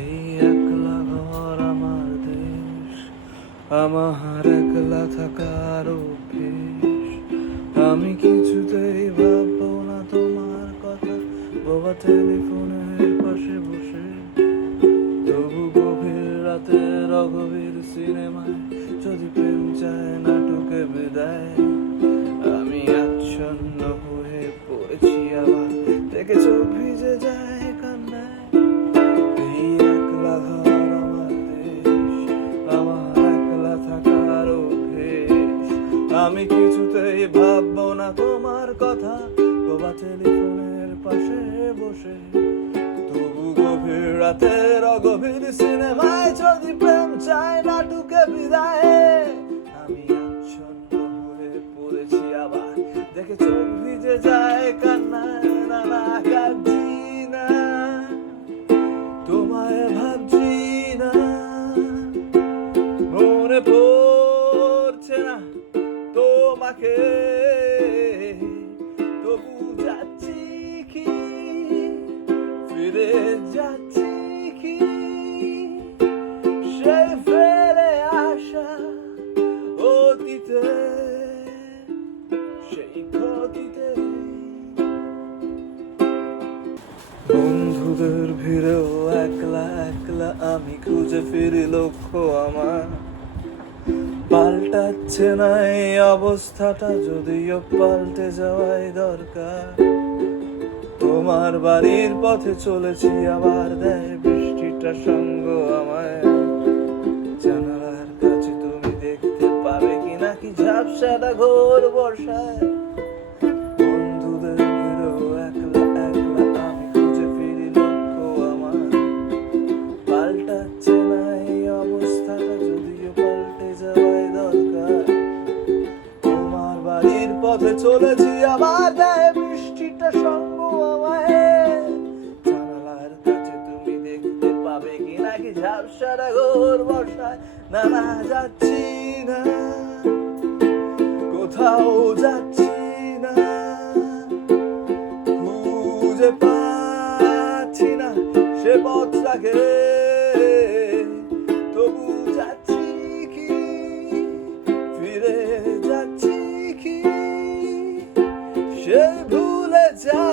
এই একলা ঘর আমার দেশ, আমার একলা থাকার অভ্যেস। আমি কিছুতেই ভাববো না তোমার কথা, বাবা টেলিফোনের পাশে বসে। তবু গভীর রাতে রঘবীর সিনেমায় যদি প্রেম চায় নাটকে বিদায়। আমি আচ্ছন্ন হয়ে পড়েছি আবার, দেখে চোখ ভিজে যায় কান্নায়। এই একলা ঘর আমার দেশ, আমার একলা থাকার অভ্যেস। আমি কিছুতেই ভাববো না তোমার কথা, বাবা টেলিফোনের পাশে বসে। তবু গভীর রাতে রঘবীর সিনেমায় যদি প্রেম চায় নাটকে বিদায়। আমি আচ্ছন্ন হয়ে পড়েছি আবার, দেখে চোখ ভিজে যায় কান্নায়। না কাঁদছি না, তোমায় ভাবছি না, মনে পড়ছে না তোমাকে। তবু যাচ্ছি কি, ফিরে যাচ্ছি কি সেই ফেলে আসা অতীতে, সেই ক্ষতিতে। বন্ধুদের ভিড়েও একলা একলা আমি খুঁজে ফিরি লক্ষ্য আমার। পাল্টাচ্ছে না এই অবস্থাটা, যদিও পাল্টে যাওয়াই দরকার। তোমার বাড়ির পথে চলেছি আবার, দেয় বৃষ্টিটা সঙ্গ আমায়। জানালার কাছে তুমি দেখতে পাবে কি নাকি ঝাপসাটা ঘোর বর্ষায়। বন্ধুদের ভিড়েও একলা একলা আমি খুঁজে ফিরি লক্ষ্য আমার। পাল্টাচ্ছে না এই অবস্থাটা, যদিও পাল্টে যাওয়াই দরকার। তোমার বাড়ির পথে চলেছি আবার, দেয় বৃষ্টিটা সঙ্গ আমায়। জানালার কাছে তুমি দেখতে পাবে কি নাকি ঝাপসাটা ঘোর বর্ষায়। না যাচ্ছি না, কোথাও যাচ্ছি না, খুঁজে পাচ্ছি না সে পথটাকে। তবু যাচ্ছি কি, ফিরে যাচ্ছি কি সেই ভুলে যা